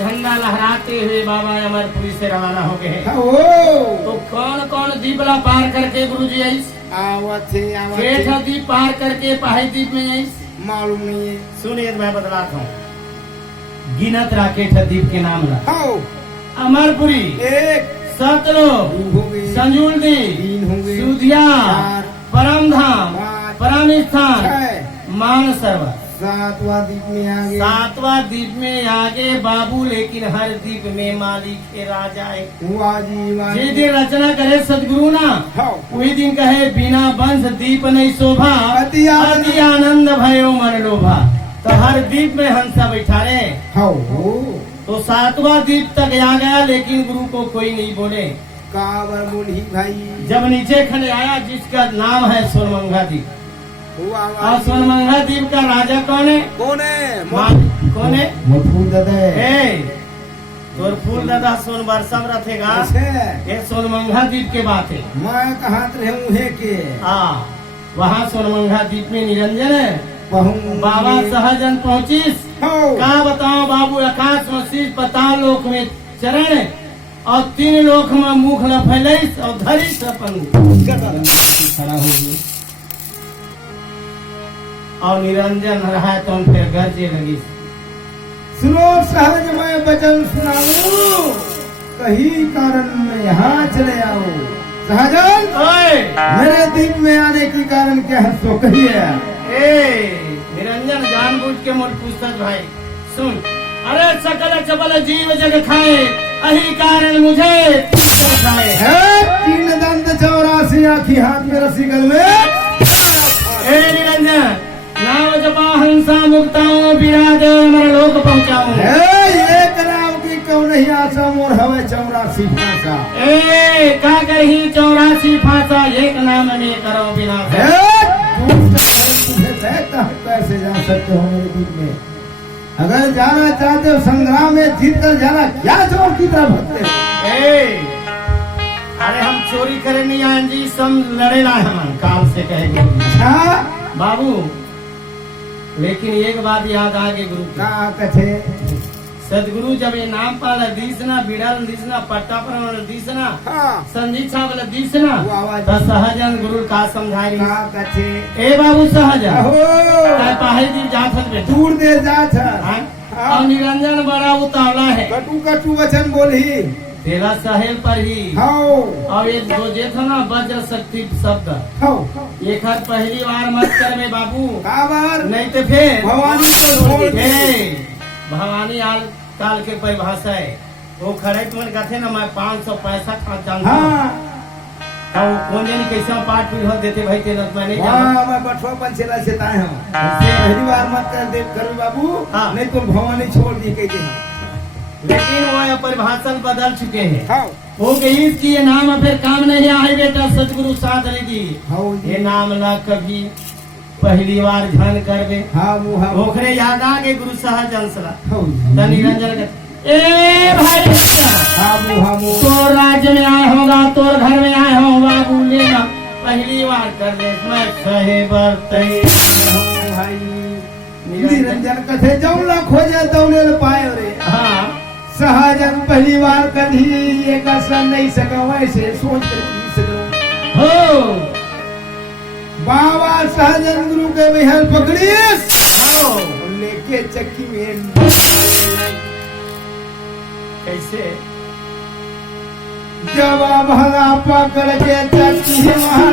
झंडा लहराते हुए बाबा अमरपुरी से रवाना हो गए। तो कौन कौन दीपला पार करके गुरु जी आई केठा दीप पार करके पहाड़ी दीप में आई मालूम नहीं है। सुनिए मैं बतलाता हूँ। गिनत राकेठ दीप के नाम ला अमरपुरी एक सतलोक संजूल दी सुधिया परम धाम परम स्थान मान सरोवर सातवां दीप में आगे बाबू लेकिन हर दीप में मालिक है राजा है। जिस दिन रचना करे सदगुरु ना वही दिन कहे बिना वंश दीप नहीं शोभा अति आनंद भयो मन लोभा। तो हर दीप में हंसा बैठा रहे। तो सातवां दीप तक आ गया लेकिन गुरु को कोई नहीं बोले। बोली भाई जब नीचे खड़े आया जिसका नाम है सोनमंगा दीप और सोनमंगा दीप का राजा कौन है? कौन है? कौन है? फूल दादा तोर फूल दादा सोन बरसम रखेगा। ये सोनमंगा दीप के बात है। मैं कहा के वहाँ सोनमंगा दीप में निरंजन है। बाबा सहजन पहुँचीस का बताओ बाबू आकाश में शीश पाताल लोक में चरण और 3 लोक में मुख न फैलैस और धरिस अपन खड़ा हो गई और निरंजन रहा तो फिर गरजे लगी। सुनो सहज मैं वचन सुनाऊं, कहीं कारण में यहाँ चले आओ। सहजन, ओए मेरे दीप में आने के कारण क्या है सो कहिए। ए निरंजन जानबूझ के मोर पूछत भाई सुन। अरे सकल चबल जीव जग खाए, अही कारण मुझे खाए। है 3 दंत 84 आखी हाथ में रस्सी गल में। ए निरंजन नाम जपा हंसा मुक्ताओं बिरादे अमर लोक पहुँचाऊं। एक नाम की क्यों नहीं आशा मोर हवे 84 भाषा। ए का करही 84 फांसा, एक नाम में करो बिना। तुम्हें देखता हूँ कैसे जा सकते हो मेरे दीप में। अगर जाना चाहते हो संग्राम में जीत कर जाना, क्या चोर की तरह भगते हो। ए अरे हम चोरी करे नहीं आए जी, सब लड़े लाए हम काल से कहेंगे। अच्छा बाबू लेकिन एक बात याद आगे गुरु की। का कथे सदगुरु जब ये नाम पाला दिसना, बिड़ल दिसना, पट्टा पर दिसना, हाँ संजी छावल दिसना, वो आवाज तो सहजन गुरु का समझाई। का कथे ए बाबू सहजन अहो काय पहाड़ी दी जात हत बेटा। दूर दे जात है। हाँ? और निरंजन बड़ा उतावला है, कटु कटु वचन बोली। तेरा सहेल पर ही। हाओ और ये दो जे था ना वज्र शक्ति शब्द, हाओ एक हर पहली बार मत कर बे बाबू, का बार नहीं तो फिर भवानी को छोड़ दे। ए, भवानी आल काल के परिभाषा है। वो खड़े तुम कहते ना मैं 500 पैसा खा जानता हूँ। हाँ तो कौन जानी कैसे पाठ पीढ़ देते भाई तेरा मैं नहीं जानता। हाँ मैं बठवा पंचेला से ताए हूँ। पहली बार मत कर दे कर बाबू, हाँ। नहीं तो भवानी छोड़ दी कहते हैं। लेकिन वो परिभाषा बदल चुके हैं। हाँ वो गई कि ये नाम फिर काम नहीं आए बेटा, सतगुरु साथ नहीं दी। हाओ ये नाम ला कभी पहली बार झन करबे। हाँ वो हाँ ओखरे याद आगे गुरु सहजन सला हाओ त निरंजन के ए भाई हाँ वो तोर राज्य में आए होगा, तोर घर में आए हो बाबू, लेना पहली बार कर दे मैं कहे बरते। भाई निरंजन कथे जौला खोजे तौले पाए रे। हाँ सहजन पहली बार कभी एक असर नहीं सका, वैसे सोच कर नहीं सको। हो बाबा सहजन गुरु के बिहल पकड़ी आओ लेके चक्की में कैसे जब भला पकड़ के चक्की वहाँ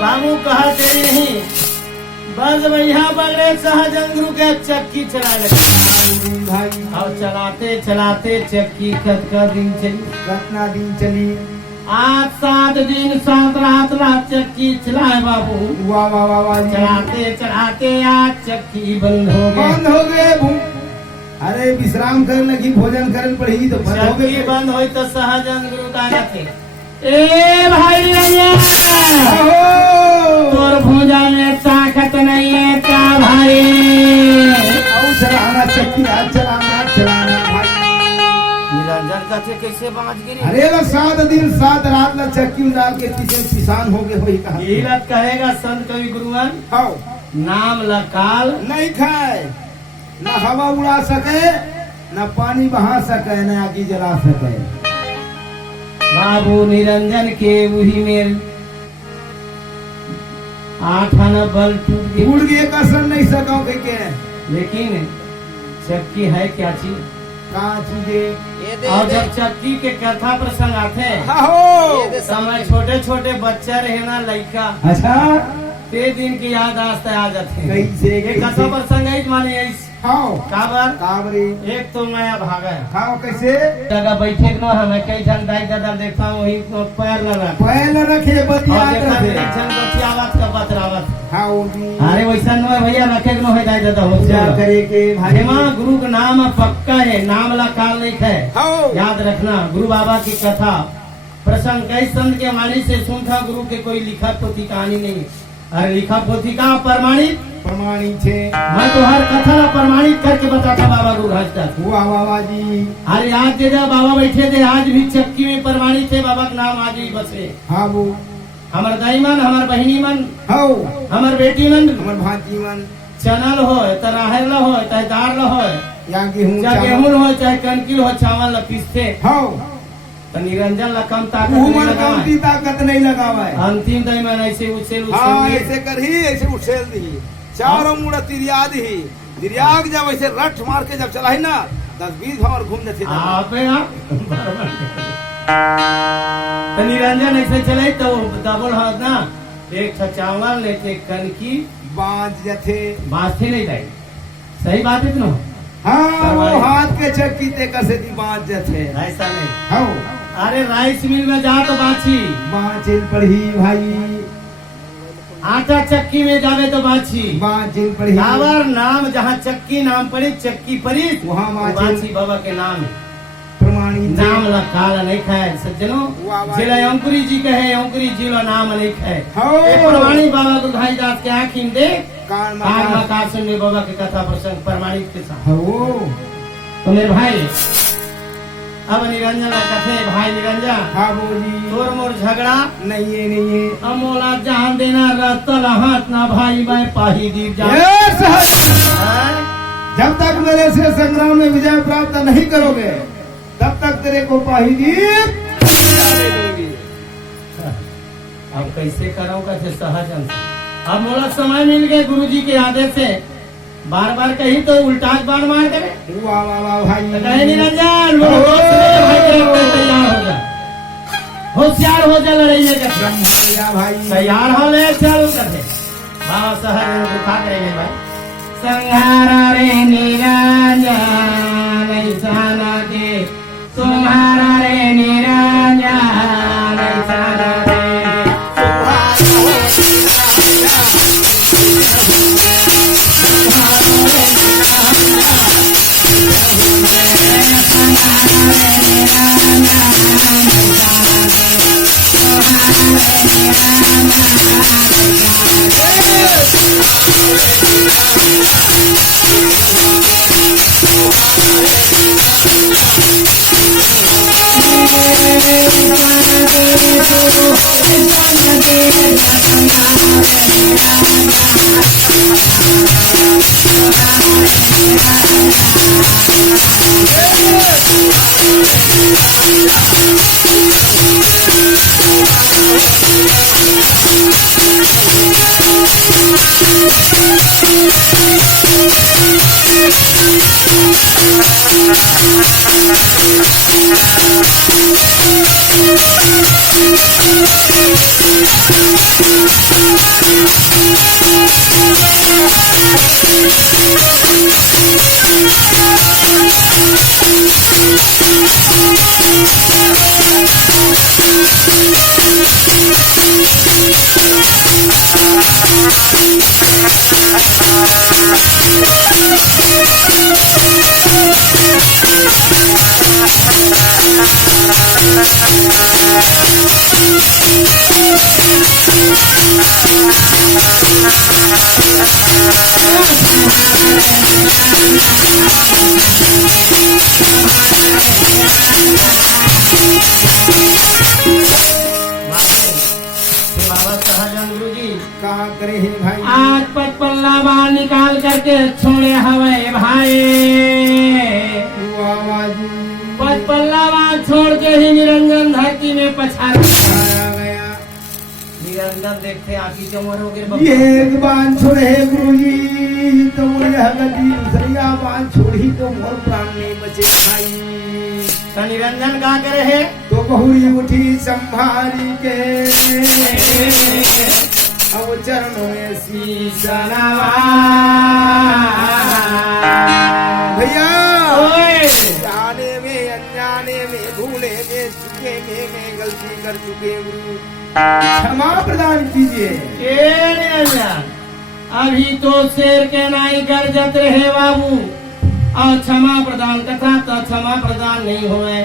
बाबू कहा तेरी नहीं, बस भैया बगड़े सहजन गुरु के चक्की चला लगे। भाई और चलाते चलाते चक्की कद का दिन चली, कितना दिन चली। आज 7 दिन 7 रात चक्की चलाए बाबू। वाह वाह वाह वाह चलाते चलाते आज चक्की बंद हो गई। बंद हो गए अरे विश्राम कर लगी, भोजन करन पड़ेगी तो बंद हो चक्की गई। बंद हुई तो सहजन गुरु का थे ए भाई तोर भूजा में ताकत नहीं है का भाई। चलाना चक्की आज चलाना भाई। निरंजन का थे कैसे बाँच गिरी। अरे लो 7 दिन 7 रात ला चक्की डाल के पीछे किसान हो गए वही कहा। हीलत कहेगा संत कवि गुरुवन, आओ नाम लकाल नहीं खाए, न हवा उड़ा सके, न पानी बहा सके, न आगी जला सके। बाबू निरंजन के वही में 8 आना बल टूट गए। उड़ गए कसर नहीं सका के। लेकिन चक्की है क्या चीज। कहाँ चीजें और जब चक्की के कथा प्रसंग आते हो समय छोटे छोटे बच्चा रहे ना लड़का, अच्छा ते दिन की याद आस्ते आ जाते हैं। कैसे ये कथा प्रसंग है माने हाँ काबर काबरी एक तो मैं भागा है हाँ कैसे जगह बैठे न हमें कई जन दाई दादा देखता हूँ वही तो पैर न रख पहले रखे और बतिया देखता रखे एक जन बतियावत का बतरावत हाँ वो भी अरे वैसा न भैया रखे न है दाई दादा हो पूजा करे के अरे माँ गुरु का नाम पक्का है नाम ला काल नहीं है हाँ याद रखना गुरु बाबा की कथा प्रसंग कई संत के वाणी से सुनता गुरु के कोई लिखा पोथी कहानी नहीं अरे लिखा पोथी का प्रमाणित प्रमाणित छे मैं तो हर कथा ला प्रमाणित करके बताता बाबा गुरु आज तक वाह बाबा जी अरे आज दे बाबा बैठे थे आज भी चक्की में प्रमाणित थे बाबा का नाम आज भी बसे हाँ वो हमार दाई मन हमार बहिनी मन हाँ हमार बेटी मन हमर भांति मन चनल हो राहर ला हो चाहे दाल ला हो या गेहूं चाहे गेहूं हो चाहे कनकिल हो चावल ला पीसते हाँ तो निरंजन ला कम ताकत वो नहीं मन लगावा कमती ताकत नहीं लगावा है अंतिम दाई मन ऐसे उछेल हाँ उछेल ऐसे कर ही ऐसे उछेल दी चारों मुड़ा तिरिया दी तिरियाग जब ऐसे रट मार के जब चला ही ना 10-20 भंवर घूम जाते थे। आपे आप तो निरंजन ऐसे चले तो डबल हाथ ना एक चावल लेते कनकी बांध जथे बांधते नहीं जाए सही बात है ना हाँ वो हाथ के चक्की ते कसे दी बांध जथे ऐसा नहीं हाँ अरे राइस मिल में जा तो बाछी बांचिल पढ़ी भाई आटा चक्की में जावे तो बाछी बांचिल पढ़ी दावर नाम जहाँ चक्की नाम पड़ी चक्की पड़ी वहाँ बाछी बाबा के नाम है प्रमाणित नाम ला काला नहीं खाए सज्जनों जिला अंकुरी जी कहे अंकुरी जी ला नाम नहीं खाए हाँ। प्रमाणिक बाबा को भाई दास के आँखिन दे कान कान मका मका सुनने बाबा की कथा प्रसंग प्रमाणिक के साथ हो तो मेरे भाई अब निरंजन का कथे भाई निरंजन हाँ बोली तोर मोर झगड़ा नहीं है नहीं है अमोला जान देना रतल हाथ ना भाई मैं पाही दीप जा ये सहज जब तक मेरे से संग्राम में विजय प्राप्त नहीं करोगे तब तक तेरे को पाहीदीप डाले दूंगी। अब कैसे करो कैसे सहज अब मोला समय मिल गए गुरु जी के आदेश से बार बार कही तो उल्टा बार मार करे वाह वाह वाह भाई तो कहे निरंजन वो भाई तैयार हो जा होशियार हो जा लड़ाई का ब्रह्मया भाई तैयार हो ले चल कथे बाबा सहज दिखा करेंगे भाई संहार रे निरंजन ऐसा न दे तुम्हारा रे निरंजन ऐसा न दे कहा करे हे भाई आज पल्ला बाहर निकाल करके छोड़े हवे भाई वाह जी पल्ला बाहर छोड़ के ही निरंजन धरती में पछाड़ आया गया निरंजन देखते आखी चमर हो ये एक बांध छोड़े हे गुरु जी तो यह गति दूसरिया बांध छोड़ी तो मोर प्राण नहीं बचे भाई तो निरंजन का करे है तो बहुरी उठी संभारी के अब चरणों में शीश नवा। भैया जाने में अनजाने में भूले में चुके में गलती कर चुके गुरु क्षमा प्रदान कीजिए। अभी तो शेर के नाई गरजत रहे बाबू और क्षमा प्रदान कथा तो क्षमा प्रदान नहीं हुए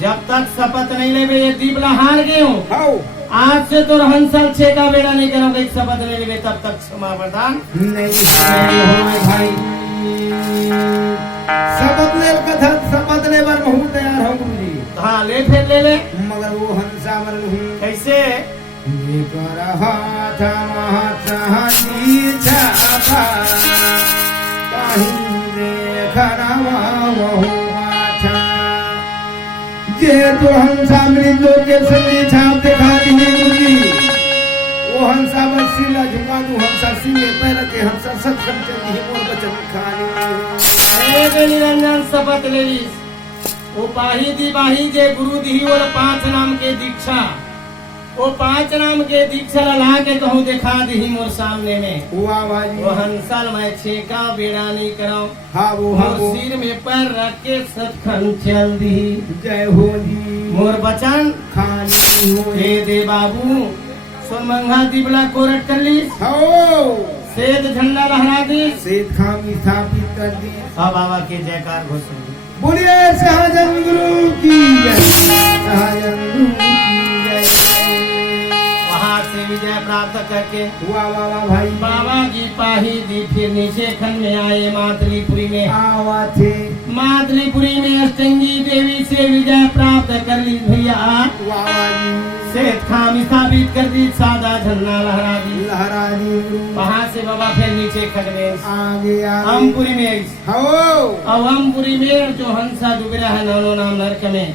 जब तक शपथ नहीं ले ये दीपला हार गए हो। आज से तो हंसल छे का बेड़ा नहीं करोगे शपथ ले ले तब तक क्षमा प्रदान नहीं हो भाई। शपथ ले बार महू तैयार हो गुरु जी। हाँ ले फिर ले मगर वो हंसा मरल हूँ कैसे ये रहा था महाचाही छापा कहीं देखना वहु आछा जे तो हंसा मृदो के संगी छाप दिखा दी गुरुजी। वो हंसा बस सिला झुका दूं हंसा सिले पैर के हंसा सत्संग चल दी मोर बचन खानी निरंजन शपथ ले ली वो पाही दी बाही जे गुरु दी और 5 नाम के दीक्षा वो 5 नाम के दीक्षा ला के कहूँ दिखा दी मोर सामने में वो हंसल मैं छेका बेड़ा नहीं कराऊं। हाँ वो सिर में पैर रख के सचखंड चल दी। जय हो जी मोर बचन खानी हो हे दे बाबू सोनमंगा दीपला कोरट कर ली सेद झंडा लहरा दी सेद खामी स्थापित कर दी। हाँ बाबा के जयकार घोषणा बोलिए सहजन गुरु की जय सहजन गुरु की जय। वहाँ से विजय प्राप्त करके वाह वाह वाह भाई बाबा जी पाही दी फिर नीचे खंड में आए मातलीपुरी में आवा थे मातलीपुरी में अष्टंगी देवी से विजय प्राप्त कर ली भैया। सेठ खामी स्थापित कर दी सादा झंडा लहरा दी। वहाँ से बाबा फिर नीचे खंड में आगे अमपुरी में अब अमपुरी में जो हंसा डूब रहा है नौनो नाम नरक में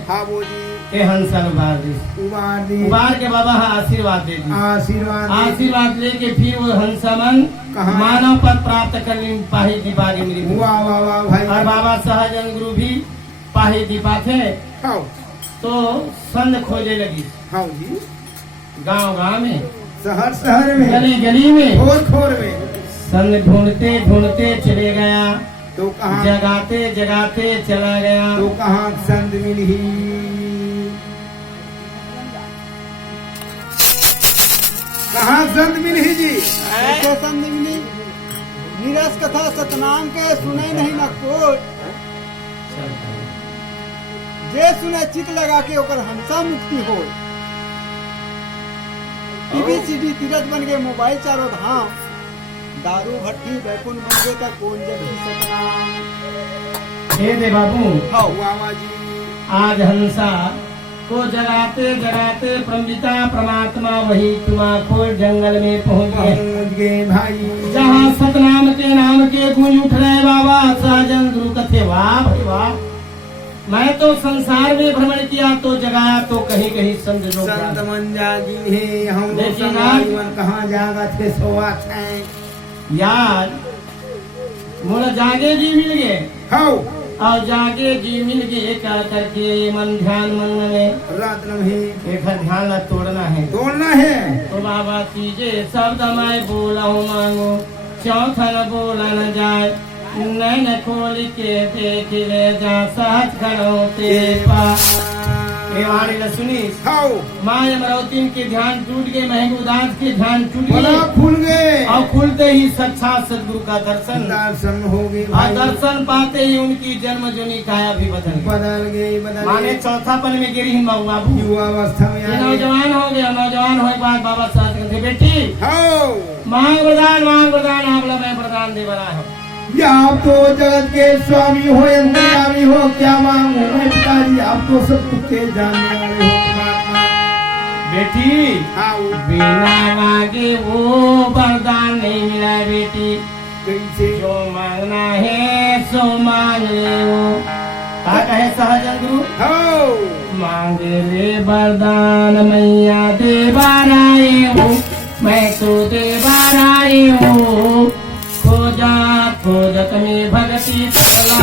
के हंसा उबार के बाबा आशीर्वाद दे दी। आशीर्वाद लेके फिर वो हंसा मन मानव पद प्राप्त कर ली पाही दीपा के मेरी। और बाबा सहजन गुरु भी पाही दीपा थे तो संत खोजे लगी गांव में शहर में गली में खोर में संत ढूंढते ढूंढते चले गया तो कहाँ जगाते चला गया तो कहाँ संत मिली कहाँ संत मिली जी ऐसे संत मिली नीरस कथा सतनाम के सुने नहीं न कोई जे सुने चित लगा के ओकर हंसा मुक्ति हो। टीवी सीडी तीरथ बन गए मोबाइल चारों धाम दारू भट्टी बैकुंठ बन गए तक कौन जगी सतनाम। हे दे बाबू जी आज हंसा को जगाते जगाते प्रमिता परमात्मा वही तुमाखोर जंगल में पहुँच गए भाई जहाँ सतनाम के नाम के गूंज उठ रहे बाबा सहजन गुरु कथे वाह भाई वाह। मैं तो संसार में भ्रमण किया तो जगाया तो कहीं कहीं संत मन जागी है हम लेकिन आज कहाँ जागा थे सोआ थे यार मोला जागे जी मिल गए और जागे जी मिल गए क्या करके मन ध्यान मन में रात में एक ध्यान ला तोड़ना है तो बाबा तीजे शब्द मैं बोला हूँ मांगो चौथा न बोला न जाए नैन खोल के देख ले जा साथ खड़ो तेरे पास। सुनी माँ अमरावती के ध्यान टूट गए महंगू दास के ध्यान टूट गए खुल गए और खुलते ही साक्षात सदगुरु का दर्शन हो गए और दर्शन पाते ही उनकी जन्म जोनी काया भी बदल गई माने चौथा पल में गिरी हिम बाबू युवावस्था में नौजवान हो गया नौजवान हो बाद बाबा साथ कहते बेटी मांग वरदान आप मैं वरदान दे बना है या आप तो जगत के स्वामी हो अंतर्यामी हो क्या मांगू मैं पिताजी आप तो सब कुछ जानने वाले हो परमात्मा। बेटी बिना मांगे वो वरदान नहीं मिला बेटी कैसे जो मांगना है सो मांग ले वो क्या कहे सहजन गुरु मांग ले वरदान मैया देवाराए हो मैं तो देवाराए हो खोजत में भगती तला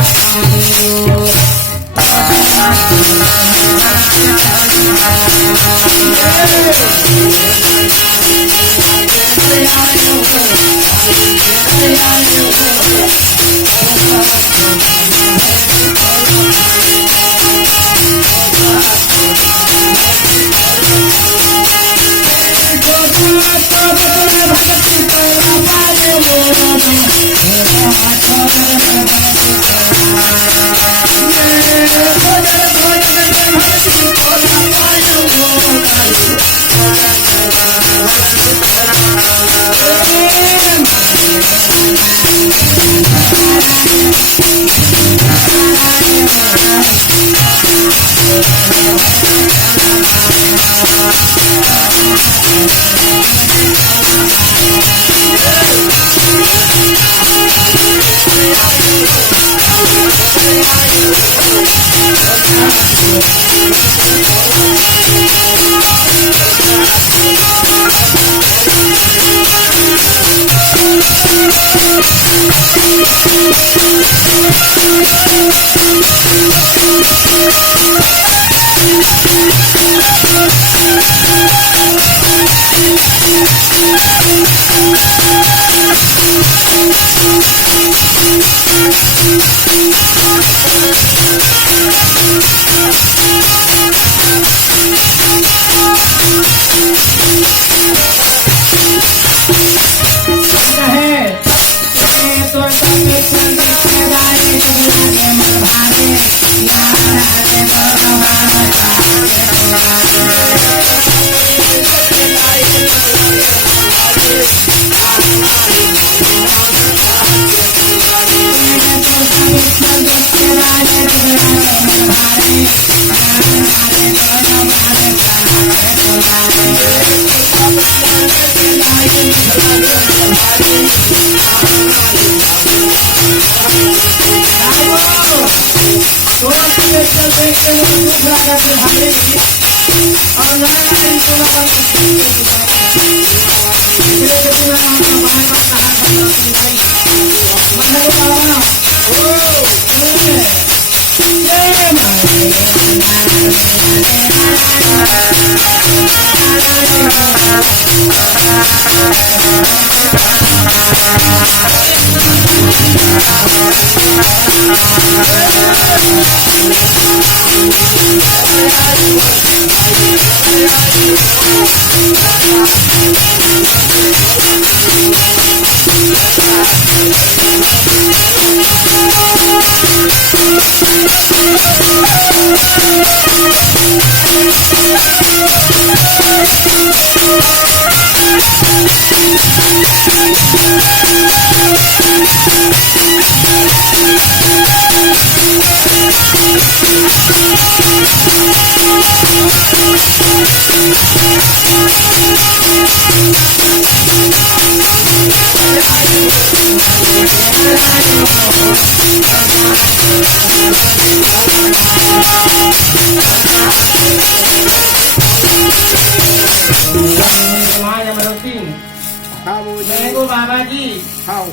बाबा जी हाँ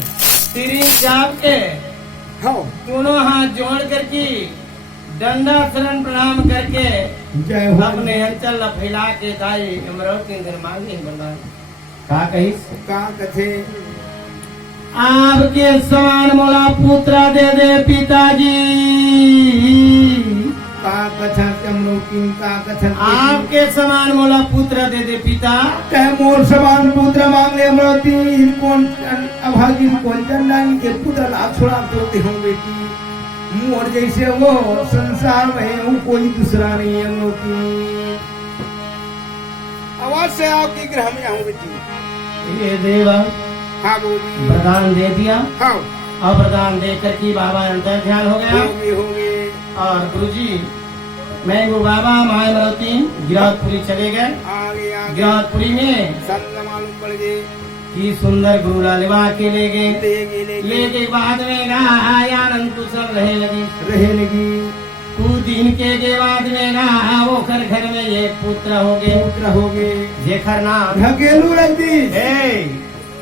तिरी जाप के हाँ दोनों हाथ जोड़ करके डंडा शरण प्रणाम करके जय हो अपने अंचल फैला के दाई अमरावती मांगे बना का कही का कथे आपके समान मोला पुत्र दे पिताजी का कथा अमरावती का कथा आपके समान मोला पुत्र दे पिता कह मोर समान पुत्र मांगे अमरावती कौन अभागी कौन चंदन के पुत्र ला छोड़ा तो हूँ बेटी मोर जैसे वो संसार में हूँ कोई दूसरा नहीं अमरावती आवाज से आपकी ग्रह में आऊँ बेटी ये देवा हाँ बोली वरदान दे दिया हाँ और वरदान देकर के बाबा अंतर ध्यान हो गया होंगे और गुरुजी मैं वो बाबा मायावती गिरौदपुरी चले गए आगे आगे गिरौदपुरी में संत मालूम पड़ गए की सुंदर गुरु लालिबा के ले गए ले के बाद में आनंद कुशल रहे लगी कुछ दिन के बाद में वो घर में ये पुत्र हो गए जेखर नाम ढकेलू रखती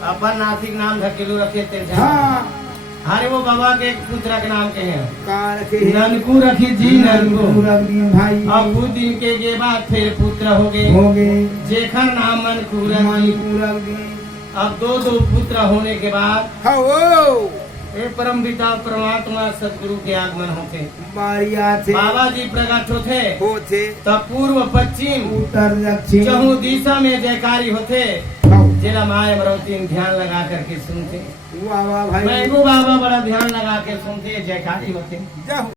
अपन नासिक नाम ढकेलू रखे थे हाँ अरे वो बाबा के पुत्र के नाम के हैं का रखे ननकू रखी जी ननकू रख दी भाई अब कुछ दिन के बाद फिर पुत्र हो गए हो गए जेखर नाम मनकू मानी पूरा दी अब दो पुत्र होने के बाद हाँ ये परम पिता परमात्मा सदगुरु के आगमन होते मारिया थे बाबा जी प्रकट होते होते तब पूर्व पश्चिम उत्तर दक्षिण चहु दिशा में जयकारी होते हाँ जिला माए मरौती ध्यान लगा करके सुनते वाह वाह भाई मैं बाबा बड़ा ध्यान लगा के सुनते जयकारी होते जय हो।